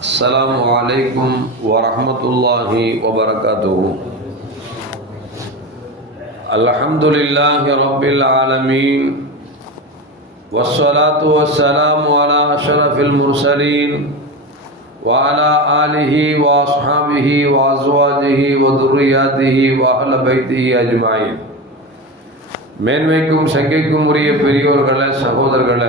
السلام عليكم ورحمة الله وبركاته الحمد لله رب العالمين والصلاة والسلام على أشرف المرسلين وعلى آله وأصحابه وأزواجه وذرياته وأهل بيته أجمعين மேன்மைக்கும் சங்கைக்கும் உரிய பெரியோர்களே சகோதரர்களே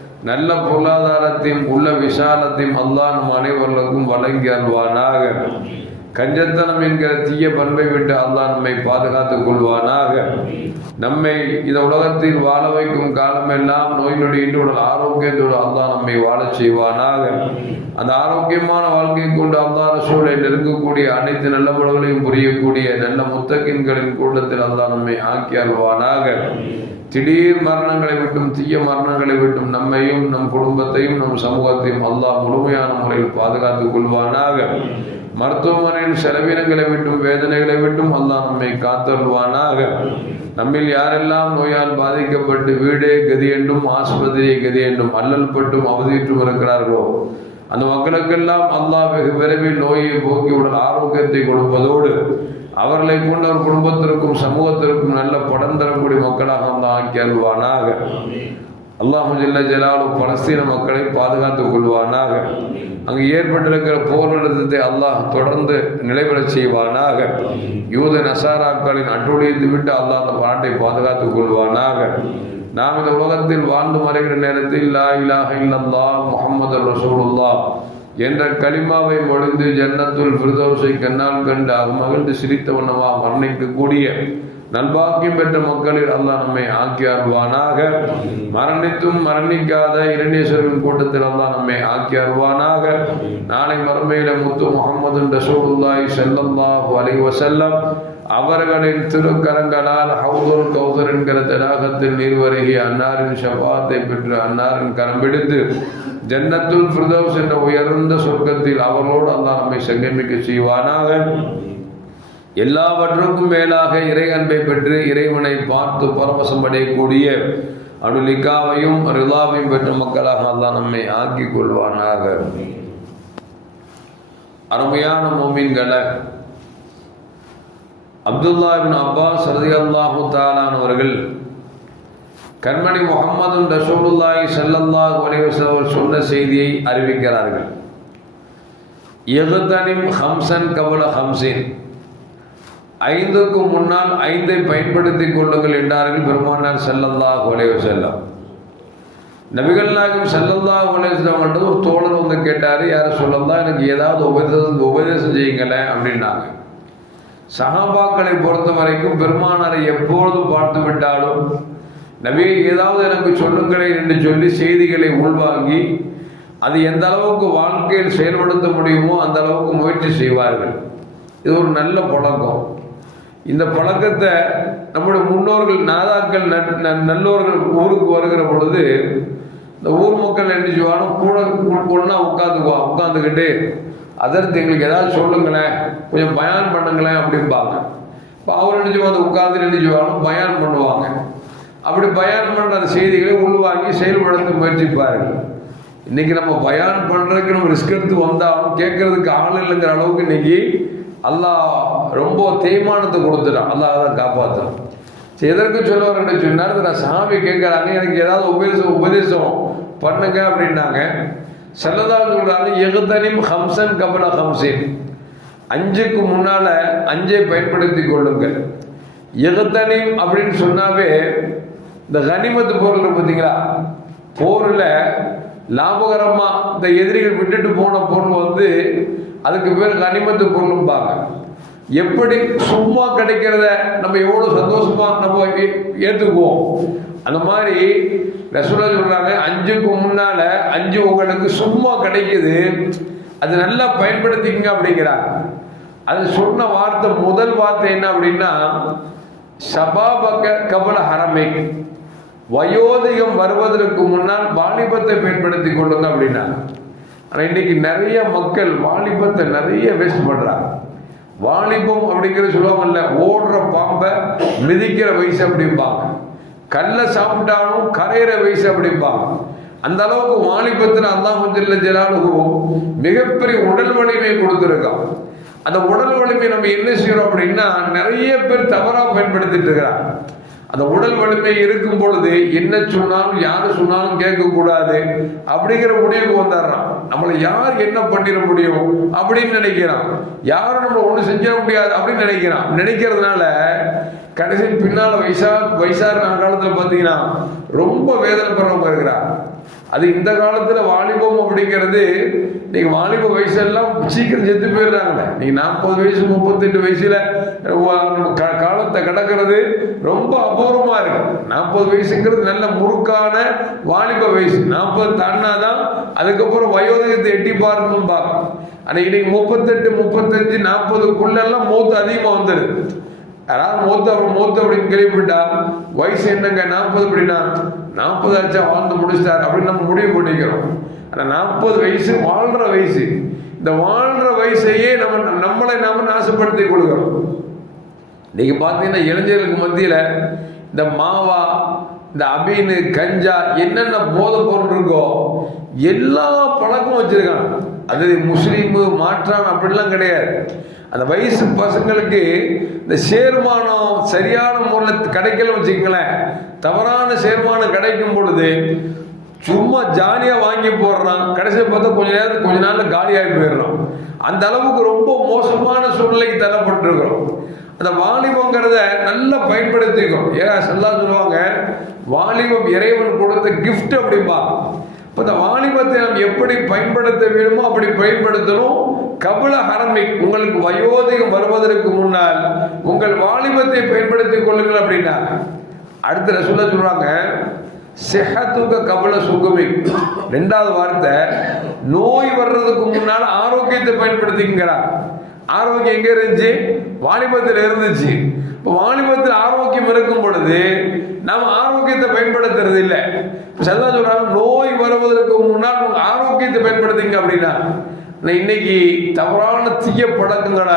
நல்ல பொருளாதாரத்தையும் உள்ள விசாலத்தையும் அல்லாஹ் நம் அனைவர்களுக்கும் வழங்கி அல்வானாக கஞ்சத்தனம் என்கிற தீய பண்பை விட்டு அல்லாஹ் நம்மை பாதுகாத்துக் கொள்வானாக. நம்மை இந்த உலகத்தில் வாழ வைக்கும் காலமெல்லாம் நோய் நொடி இன்று உடல் ஆரோக்கியத்தோடு அல்லாஹ் நம்மை வாழச் செய்வானாக. அந்த ஆரோக்கியமான வாழ்க்கை கொண்டு அல்லாஹ் ரசூலை நெருங்கக்கூடிய அனைத்து நல்ல முறைகளையும் புரியக்கூடிய நல்ல முத்தக்கின்களின் கூட்டத்தில் அல்லாஹ் நம்மை ஆக்கி அல்வானாக. திடீர் மரணங்களை விட்டும் தீய மரணங்களை விட்டும் நம்மையும் நம் குடும்பத்தையும் நம் சமூகத்தையும் அல்லாஹ் முழுமையான முறையில் பாதுகாத்துக் கொள்வானாக. மருத்துவமனையின் செலவினங்களை விட்டும் வேதனைகளை விட்டும் அல்லாஹ் நம்மை காத்தருள்வானாக நம்மில் யாரெல்லாம் நோயால் பாதிக்கப்பட்டு வீடே கதி என்றும் ஆஸ்பத்திரியை கதி என்றும் அல்லல் பட்டும் அவதியிட்டும் இருக்கிறார்களோ அந்த மக்களுக்கெல்லாம் அல்லாஹ் வெகு விரைவில் நோயை போக்கி உடல் ஆரோக்கியத்தை கொடுப்பதோடு அவர்களை கொண்ட ஒரு குடும்பத்திற்கும் சமூகத்திற்கும் நல்ல படம் தரக்கூடிய மக்களாக அந்த ஆக்கி அல்வானாக அல்லாஹு ஜல்ல ஜலாலு பலஸ்தீன மக்களை பாதுகாத்துக் கொள்வானாக. அங்கு ஏற்பட்டிருக்கிற போர் நிறுத்தத்தை அல்லாஹ் தொடர்ந்து நிலைபெறச் செய்வானாக. யூத நசாராக்களின் அட்டுழியத்தை விட்டு அல்லாஹ் அந்த நாட்டை பாதுகாத்துக் கொள்வானாக. நாம் இந்த உலகத்தில் வாழ்ந்து மறைகிற நேரத்தில் லா இலாஹ இல்லல்லா முகமது ரசூலுல்லா என்ற களிமாவை மொழிந்து ஜன்னத்துல் பிரதோசை கண்ணால் கண்டு மகிழ்ந்து வண்ணமாக மரணிக்கக்கூடிய நல்பாக்கியம் பெற்ற மக்களில் அல்லாஹ் நம்மை ஆக்கி அருவானாக மரணித்தும் மரணிக்காத இரண்டேஸ்வரின் கூட்டத்தில் அல்லாஹ் நம்மை ஆக்கி அருவானாக நாளை மறுமையில முத்து முகமது ரசூலுல்லாய் ஸல்லல்லாஹு அலைஹி வசல்லம் அவர்களின் திருக்கரங்களால் ஹவுதுல் கௌசர் என்கிற தடாகத்தில் நீர்வருகி அன்னாரின் ஷபாத்தை பெற்று அன்னாரின் கரம் பிடித்து ஜன்னத்துல் ஃபிர்தௌஸ் என்ற உயர்ந்த சொர்க்கத்தில் அவர்களோடு அல்லாஹ் நம்மை சங்கமிக்க செய்வானாக. எல்லாவற்றுக்கும் மேலாக இறை அன்பை பெற்று இறைவனை பார்த்து பரவசம் அடையக்கூடிய அனுலிக்காவையும் ரிலாவையும் பெற்ற மக்களாக அல்லாஹ் நம்மை ஆக்கிக் கொள்வானாக. அருமையான மோமீன்களை அப்துல்லா அப்பா அப்பாஸ் ரதி அல்லாஹு தாலானவர்கள் கண்மணி முகமது ரசூலுல்லாஹி செல்லல்லாஹ் அலைஹி சொன்ன செய்தியை அறிவிக்கிறார்கள். எகுதனிம் ஹம்சன் கபல ஹம்சின் ஐந்துக்கு முன்னால் ஐந்தை பயன்படுத்தி கொள்ளுங்கள் என்றார்கள் பெருமானார் செல்லல்லாஹு அலைஹி செல்லம் நபிகள் நாயகம் செல்லல்லா அலைஹி வஸல்லம் ஒரு தோழர் வந்து கேட்டார் யார் சொல்லலாம் எனக்கு ஏதாவது உபதேசம் உபதேசம் செய்யுங்களேன் அப்படின்னாங்க. சகாபாக்களை பொறுத்த வரைக்கும் பெருமானாரை எப்பொழுது பார்த்து விட்டாலும் நபியை ஏதாவது எனக்கு சொல்லுங்களேன் என்று சொல்லி செய்திகளை உள்வாங்கி அது எந்த அளவுக்கு வாழ்க்கையில் செயல்படுத்த முடியுமோ அந்த அளவுக்கு முயற்சி செய்வார்கள். இது ஒரு நல்ல பழக்கம். இந்த பழக்கத்தை நம்முடைய முன்னோர்கள் நாதாக்கள் நல்லோர்கள் ஊருக்கு வருகிற பொழுது இந்த ஊர் மக்கள் என்ன செய்வாங்க கூட ஒன்றா உட்காந்துக்குவான் உட்காந்துக்கிட்டு அதற்கு எங்களுக்கு ஏதாவது சொல்லுங்களேன் கொஞ்சம் பயான் பண்ணுங்களேன் அப்படிம்பாங்க. இப்போ அவர் என்ன செய்வாங்க உட்காந்து என்ன செய்வாங்க பயான் பண்ணுவாங்க. அப்படி பயான் பண்ணுற அந்த செய்திகளை உள்வாங்கி செயல்படுத்த முயற்சிப்பார்கள். இன்னைக்கு நம்ம பயான் பண்ணுறதுக்கு நம்ம ரிஸ்க் எடுத்து வந்தாலும் கேட்கறதுக்கு ஆள் இல்லைங்கிற அளவுக்கு இன்னைக்கு அல்லாஹ் ரொம்ப தேய்மானத்தை கொடுத்துட்டான். அல்லாஹ் தான் காப்பாற்றுறான் சரி எதற்கு சொல்லுவார்கள் சொன்னார் நான் சாமி கேட்குறாங்க எனக்கு ஏதாவது உபதேசம் உபதேசம் பண்ணுங்க அப்படின்னாங்க. செல்லதான் சொல்றாங்க எகுதனிம் ஹம்சன் கபல ஹம்சின் அஞ்சுக்கு முன்னால அஞ்சை பயன்படுத்தி கொள்ளுங்கள். எகுத்தனிம் அப்படின்னு சொன்னாவே இந்த கனிமத்து பொருள் பார்த்தீங்களா? போரில் லாபகரமாக இந்த எதிரிகள் விட்டுட்டு போன பொருள் வந்து அதுக்கு பேர் கனிமத்து பொருளும்பாங்க. எப்படி சும்மா கிடைக்கிறத நம்ம எவ்வளோ சந்தோஷமா நம்ம ஏற்றுக்குவோம் அந்த மாதிரி ரசூலா சொல்றாங்க அஞ்சுக்கு முன்னால அஞ்சு உங்களுக்கு சும்மா கிடைக்குது. அது நல்லா பயன்படுத்திக்கங்க அப்படிங்கிறாங்க. அது சொன்ன வார்த்தை முதல் வார்த்தை என்ன அப்படின்னா சபாபக கபல ஹரமே. வயோதிகம் வருவதற்கு முன்னால் வாலிபத்தை பயன்படுத்தி கொள்ளுங்க அப்படின்னா. ஆனால் இன்னைக்கு நிறைய மக்கள் வாலிபத்தை நிறைய வேஸ்ட் பண்ணுறாங்க வாலிபம் அப்படிங்கிறது சொல்லுவாங்கல்ல ஓடுற பாம்பை மிதிக்கிற வயசு அப்படிம்பாங்க. கல்லை சாப்பிட்டாலும் கரையிற வயசு அப்படிம்பாங்க. அந்த அளவுக்கு வாலிபத்தில் அல்லாஹ் ஜலாலுகவும் மிகப்பெரிய உடல் வலிமை கொடுத்துருக்கான். அந்த உடல் வலிமை நம்ம என்ன செய்யறோம் அப்படின்னா நிறைய பேர் தவறாக பயன்படுத்திட்டு இருக்கிறாங்க. அந்த உடல் வலிமை இருக்கும் பொழுது என்ன சொன்னாலும் யாரு சொன்னாலும் கேட்க கூடாது அப்படிங்கிற முடிவுக்கு வந்துடுறான். நம்மளை யார் என்ன பண்ணிட முடியும் அப்படின்னு நினைக்கிறான். யாரும் நம்ம ஒண்ணு செஞ்சிட முடியாது அப்படின்னு நினைக்கிறான். நினைக்கிறதுனால கடைசி பின்னால வயசா வயசாக காலத்துல பாத்தீங்கன்னா ரொம்ப வேதனை வேதனைப்படுறவங்க இருக்கிறார் அது இந்த காலத்துல வாலிபம் அப்படிங்கிறது நீங்க வாலிப வயசெல்லாம் சீக்கிரம் செத்து போயிடுறாங்க நீங்க நாற்பது வயசு முப்பத்தெட்டு வயசுல காலத்தை கடக்கிறது ரொம்ப அபூர்வமா இருக்கு. நாற்பது வயசுங்கிறது நல்ல முறுக்கான வாலிப வயசு. நாற்பது தாண்டாதான் அதுக்கப்புறம் வயோதிகத்தை எட்டி பார்க்கணும் பார்க்கணும் ஆனா இன்னைக்கு முப்பத்தெட்டு முப்பத்தஞ்சு நாற்பதுக்குள்ளெல்லாம் மூத்து அதிகமா வந்துடுது. யாராவது மூத்த அவர் மூத்த அப்படின்னு கேள்விப்பட்டா வயசு என்னங்க? நாற்பது அப்படின்னா நாற்பது ஆச்சா வாழ்ந்து முடிச்சிட்டார் அப்படின்னு நம்ம முடிவு பண்ணிக்கிறோம். ஆனால் நாற்பது வயசு வாழ்ற வயசு. இந்த வாழ்ற வயசையே நம்ம நம்மளை நாம நாசப்படுத்தி கொடுக்குறோம் இன்னைக்கு பார்த்தீங்கன்னா இளைஞர்களுக்கு மத்தியில் இந்த மாவா இந்த அபீனு கஞ்சா என்னென்ன போதை பொருள் இருக்கோ எல்லா பழக்கமும் வச்சிருக்காங்க. அது முஸ்லீமு மாற்றான் அப்படிலாம் கிடையாது. அந்த வயசு பசங்களுக்கு இந்த சேர்மானம் சரியான முறையில் கிடைக்கல வச்சுக்கங்களேன். தவறான சேர்மானம் கிடைக்கும் பொழுது சும்மா ஜாலியாக வாங்கி போடுறான். கடைசியில் பார்த்தா கொஞ்ச நேரம் கொஞ்ச நாளில் காலியாகி போயிடுறோம் அந்த அளவுக்கு ரொம்ப மோசமான சூழ்நிலைக்கு தள்ளப்பட்டிருக்கிறோம். அந்த வாலிபங்கிறத நல்லா பயன்படுத்திக்கிறோம் ஏன்னா செல்லா சொல்லுவாங்க வாலிபம் இறைவன் கொடுத்த கிஃப்ட் அப்படிம்பா. இப்போ இந்த வாலிபத்தை நாம் எப்படி பயன்படுத்த வேணுமோ அப்படி பயன்படுத்தணும். கபல ஹரமி உங்களுக்கு வயோதிகம் வருவதற்கு முன்னால் உங்கள் வாலிபத்தை பயன்படுத்தி கொள்ளுங்கள் அப்படின்னா அடுத்த ரசூலா சொல்றாங்க செஹத்துக கபல சுகமை. ரெண்டாவது வார்த்தை நோய் வர்றதுக்கு முன்னால் ஆரோக்கியத்தை பயன்படுத்திக்கிறார் ஆரோக்கியம் எங்க இருந்துச்சு? வாலிபத்தில் இருந்துச்சு. இப்போ வாலிபத்தில் ஆரோக்கியம் இருக்கும் பொழுது நாம் ஆரோக்கியத்தை பயன்படுத்துறது இல்லை. செல்லா சொல்றாங்க நோய் வருவதற்கு முன்னால் உங்க ஆரோக்கியத்தை பயன்படுத்திங்க அப்படின்னா இன்னைக்கு தவறான தீய பழக்கங்களை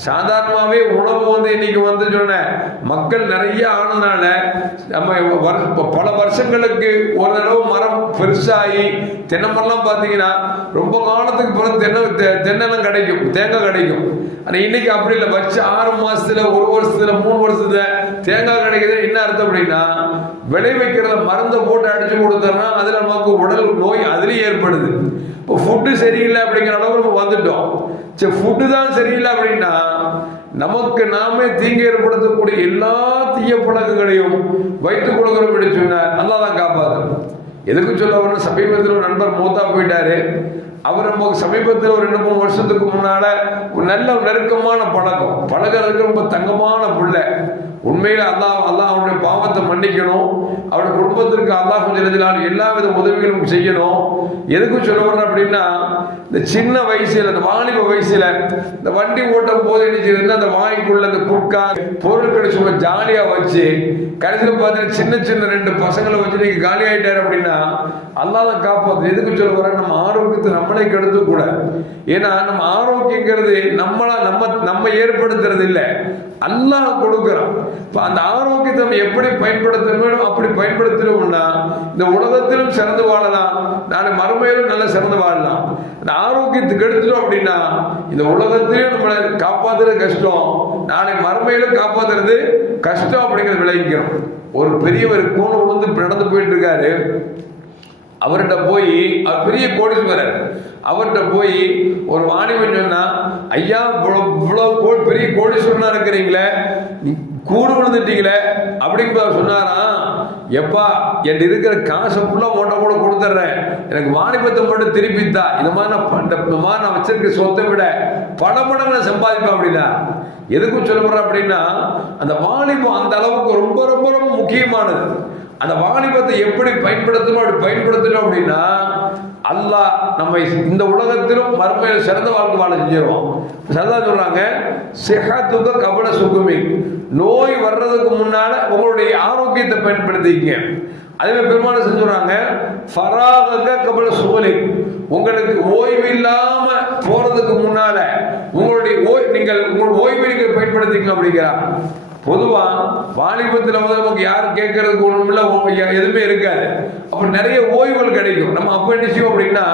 சாதாரணமாகவே உணவு வந்து இன்னைக்கு வந்து சொன்ன மக்கள் நிறைய ஆனதுனால நம்ம பல வருஷங்களுக்கு ஒரு தடவை மரம் பெருசாகி தென்னை மரம்லாம் பார்த்தீங்கன்னா ரொம்ப காலத்துக்கு பிறகு தென்னை தெ- தென்னெல்லாம் கிடைக்கும் தேங்காய் கிடைக்கும். ஆனால் இன்னைக்கு அப்படி இல்லை. வச்சு ஆறு மாசத்துல ஒரு வருஷத்துல மூணு வருஷத்துல தேங்காய் கிடைக்கிறது என்ன அர்த்தம் அப்படின்னா விளைவிக்கிறத மருந்தை போட்டு அடிச்சு கொடுத்தோம்னா அதுல நமக்கு உடல் நோய் அதுலயும் ஏற்படுது. இப்போ ஃபுட்டு சரியில்லை அப்படிங்கிற அளவுக்கு நம்ம வந்துட்டோம். சரி ஃபுட்டு தான் சரியில்லை அப்படின்னா நமக்கு நாமே தீங்கு ஏற்படுத்தக்கூடிய எல்லா தீய பழக்கங்களையும் வைத்துக் கொடுக்குறோம் அப்படின்னு சொன்னார். நல்லா தான் காப்பாற்றும் எதுக்கு சொல்ல வரணும் சமீபத்தில் ஒரு நண்பர் மூத்தா போயிட்டாரு. அவர் நமக்கு சமீபத்தில் ஒரு ரெண்டு மூணு வருஷத்துக்கு முன்னால ஒரு நல்ல நெருக்கமான பழக்கம். பழகிறதுக்கு ரொம்ப தங்கமான பிள்ளை. உண்மையில் அல்லாஹ் அல்லாஹ் அவனுடைய பாவத்தை மன்னிக்கணும். அவருடைய குடும்பத்திற்கு அல்லாஹ் கொஞ்சம் எல்லா வித உதவிகளும் செய்யணும். எதுக்கும் சொல்ல வர்றேன் அப்படின்னா இந்த சின்ன வயசுல இந்த வாலிப வயசுல இந்த வண்டி ஓட்டும் போது என்ன அந்த வாய்க்குள்ள அந்த குட்கா பொருட்களை சும்மா ஜாலியா வச்சு கடைசியில் பார்த்து சின்ன சின்ன ரெண்டு பசங்களை வச்சு நீங்க காலி ஆயிட்டாரு அப்படின்னா அல்லாத காப்பாத்து. எதுக்கு சொல்ல வர நம்ம ஆரோக்கியத்தை நம்மளே கெடுத்து கூட. ஏன்னா நம்ம ஆரோக்கியங்கிறது நம்மளா நம்ம நம்ம ஏற்படுத்துறது இல்லை. அல்லாஹ் கொடுக்குறான். இப்போ அந்த ஆரோக்கியத்தை நம்ம எப்படி பயன்படுத்தணும் அப்படி பயன்படுத்தணும்னா இந்த உலகத்திலும் சிறந்து வாழலாம். நாளை மறுமையிலும் நல்லா சிறந்து வாழலாம். இந்த ஆரோக்கியத்துக்கு எடுத்துட்டோம் அப்படின்னா இந்த உலகத்திலேயே நம்மளை காப்பாத்துறது கஷ்டம். நாளை மறுமையிலும் காப்பாத்துறது கஷ்டம் அப்படிங்கிறது விளைவிக்கும் ஒரு பெரியவர் கூணு விழுந்து நடந்து போயிட்டு இருக்காரு. அவர்கிட்ட போய் அவர் பெரிய கோடீஸ்வரர். அவர்கிட்ட போய் ஒரு வாணிபன் சொன்னா ஐயா இவ்வளோ இவ்வளோ கோ பெரிய கோடீஸ்வரனா இருக்கிறீங்களே நீ கூடு விழுந்துட்டீங்களே அப்படிங்கிற சொன்னாராம். எப்பா என் இருக்கிற காசை ஃபுல்லாக ஓட்ட கூட கொடுத்துட்றேன். எனக்கு வாணிபத்தை மட்டும் திருப்பித்தா இந்த மாதிரி நான் இந்த மாதிரி நான் வச்சிருக்க சொத்தை விட பல மடங்கு நான் சம்பாதிப்பேன் அப்படின்னா. எதுக்கும் சொல்ல அப்படின்னா அந்த வாணிபம் அந்த அளவுக்கு ரொம்ப ரொம்ப ரொம்ப முக்கியமானது. அந்த வாலிபத்தை எப்படி பயன்படுத்தணும் அப்படி பயன்படுத்தணும் அப்படின்னா அல்லாஹ் நம்மை இந்த உலகத்திலும் மறுமையில் சிறந்த வாழ்க்கை வாழ செஞ்சிருவோம் சிறந்தா சொல்றாங்க சிஹத்துக கபல சுகுமி. நோய் வர்றதுக்கு முன்னால உங்களுடைய ஆரோக்கியத்தை பயன்படுத்திக்க அதே மாதிரி பெருமாள் செஞ்சுறாங்க ஃபராக கபல சுகலி உங்களுக்கு ஓய்வு இல்லாம போறதுக்கு முன்னால உங்களுடைய ஓய் நீங்கள் உங்கள் ஓய்வு நீங்கள் பயன்படுத்திக்கலாம் அப்படிங்கிறா பொதுவா வாலிபத்தில் வந்து நமக்கு யாரும் கேட்கறதுக்கு ஒண்ணுமில்ல ஒ- எதுவுமே இருக்காது. அப்ப நிறைய ஓய்வுகள் கிடைக்கும். நம்ம அப்போ என்ன செய்வோம் அப்படின்னா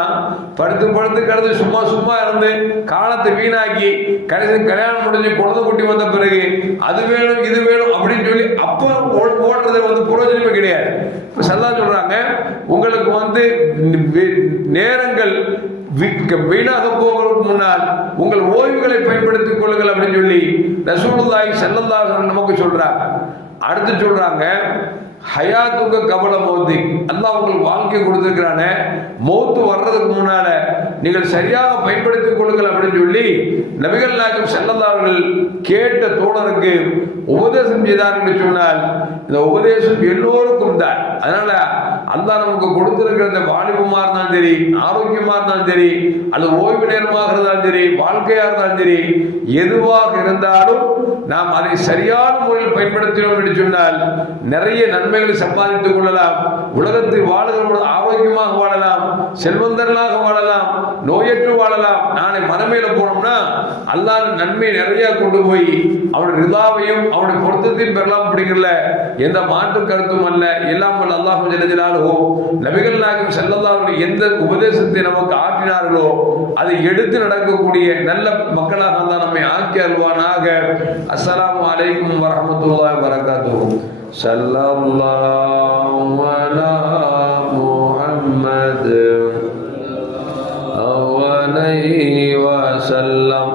படுத்து படுத்து கிடந்து சும்மா சும்மா இருந்து காலத்தை வீணாக்கி கடைசி கல்யாணம் முடிஞ்சு குழந்தை குட்டி வந்த பிறகு அது வேணும் இது வேணும் அப்படின்னு சொல்லி அப்போ ஓ- ஓடுறது வந்து புரோஜனமே கிடையாது. இப்ப சல்லா சொல்றாங்க உங்களுக்கு வந்து நேரங்கள் வீணாக போவதற்கு முன்னால் உங்கள் ஓய்வுகளை பயன்படுத்திக் கொள்ளுங்கள் அப்படின்னு சொல்லி ரசூலுதாய் ஸல்லல்லாஹு நமக்கு சொல்றாங்க. அடுத்து சொல்றாங்க ஹயாத்துங்க கபல மௌத்தி. அல்லாஹ் உங்களுக்கு வாழ்க்கை கொடுத்துருக்கிறானே. மௌத்து வர்றதுக்கு முன்னால நீங்கள் சரியாக பயன்படுத்திக் கொள்ளுங்கள் அப்படின்னு சொல்லி நபிகள் நாயகம் செல்லந்தார்கள் கேட்ட தோழருக்கு உபதேசம் செய்தார் என்று சொன்னால் இந்த உபதேசம் எல்லோருக்கும் தான். அதனால அல்லாஹ் நமக்கு கொடுத்திருக்கிற இந்த வாலிபமா இருந்தாலும் சரி ஆரோக்கியமா இருந்தாலும் சரி அல்லது ஓய்வு நேரமாக இருந்தாலும் சரி வாழ்க்கையா இருந்தாலும் சரி எதுவாக இருந்தாலும் நாம் அதை சரியான முறையில் பயன்படுத்தினோம் என்று சொன்னால் நிறைய நன்மைகளை சம்பாதித்துக் கொள்ளலாம். உலகத்தில் வாழுகிற ஆரோக்கியமாக வாழலாம் செல்வந்தர்களாக வாழலாம் நோயற்று வாழலாம். நாளை மனமேல போனோம்னா அல்லாஹ் நன்மை நிறைய கொண்டு போய் அவனுடைய ரிதாவையும் அவனுடைய பொருத்தத்தையும் பெறலாம் அப்படிங்கிறல எந்த மாற்று கருத்தும் அல்ல. எல்லாம் அல்லாஹ் அல்லாஹ் இருக்கிறதோ நபிகள் நாயகம் செல்லல்லாவுடைய எந்த உபதேசத்தை நமக்கு ஆற்றினார்களோ அதை எடுத்து நடக்கக்கூடிய நல்ல மக்களாக தான் நம்மை ஆக்கி அல்வானாக. அஸ்லாம் வலைக்கும் வரமத்துல்லா வரகாத்து சல்லா முகமது அவனை வசல்லம்